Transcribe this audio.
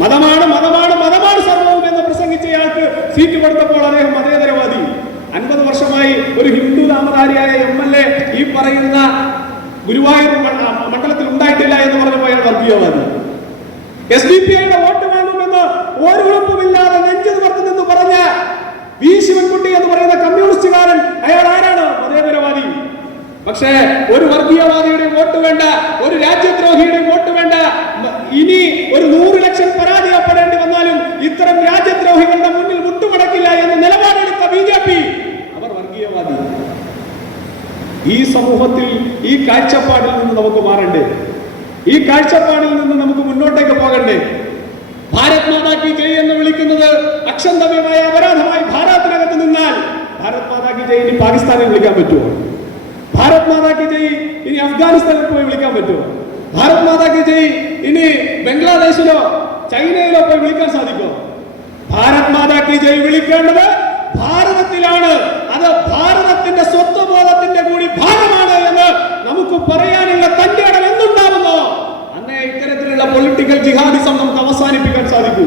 മതമാണ് മതമാണ് മതമാണ് സർവവും എന്ന് പ്രസംഗിച്ചയാൾക്ക് സീറ്റ് കൊടുത്തപ്പോൾ അദ്ദേഹം മതേതരവാദി. 50 വർഷമായി ഒരു ഹിന്ദു നാമധാരിയായ MLA ഈ പറയുന്ന ഗുരുവായൂർ മണ്ഡലത്തിൽ ഉണ്ടായിട്ടില്ല എന്ന് പറഞ്ഞപ്പോൾ അയാൾ വർഗീയവാദി. SDPIയുടെ വോട്ട് വാങ്ങുമെന്ന് ഒരു ഉറപ്പുമില്ലാതെ നെഞ്ചു നിവർത്തുന്നെന്ന് പറഞ്ഞ വി ശിവൻകുട്ടി എന്ന് പറയുന്ന കമ്മ്യൂണിസ്റ്റുകാരൻ, അയാൾ ആരാണ്? മതേതരവാദി. പക്ഷേ ഒരു വർഗീയവാദിയുടെ വോട്ട് വേണ്ട, ഒരു രാജ്യദ്രോഹിയുടെ വോട്ട് വേണ്ട. ഇനി ഒരു 100 ലക്ഷം പരാജയപ്പെടേണ്ടി വന്നാലും ഇത്തരം രാജ്യദ്രോഹികളുടെ മുന്നിൽ മുട്ടുമടക്കില്ല എന്ന് നിലപാടെടുത്ത BJP, അവർ വർഗീയവാദി. ഈ സമൂഹത്തിൽ ഈ കാഴ്ചപ്പാടിൽ നിന്ന് നമുക്ക് മാറണ്ടേ? ഈ കാഴ്ചപ്പാടിൽ നിന്ന് നമുക്ക് മുന്നോട്ടേക്ക് പോകണ്ടേ? ഭാരത് മാതാ കി ജയ് എന്ന് വിളിക്കുന്നത് അക്ഷന്തവ്യമായ അപരാധമായി ഭാരതത്തിനകത്ത് നിന്നാൽ ഭാരത് മാതാ കി ജയ് ഇനി പാകിസ്ഥാനിൽ വിളിക്കാൻ പറ്റുമോ? ഭാരത് മാതാ കി ജയ് ഇനി അഫ്ഗാനിസ്ഥാനിൽ പോയി വിളിക്കാൻ പറ്റുമോ? ഭാരത് മാതാ കി ജയ് ഇനി ബംഗ്ലാദേശിലോ ചൈനയിലോ പോയി വിളിക്കാൻ സാധിക്കുമോ? ഭാരത് മാതാ കി ജയ് വിളിക്കേണ്ടത് ഭാരതത്തിലാണ്. അത് ഭാരതത്തിന്റെ സ്വത്വബോധത്തിന്റെ കൂടി ഭാഗമാണ് എന്ന് നമുക്ക് പറയാനുള്ള തന്റെ ഇടം എന്തുണ്ടാവുന്നോ അന്നേ ഇത്തരത്തിലുള്ള പൊളിറ്റിക്കൽ ജിഹാദിസം നമുക്ക് അവസാനിപ്പിക്കാൻ സാധിക്കൂ.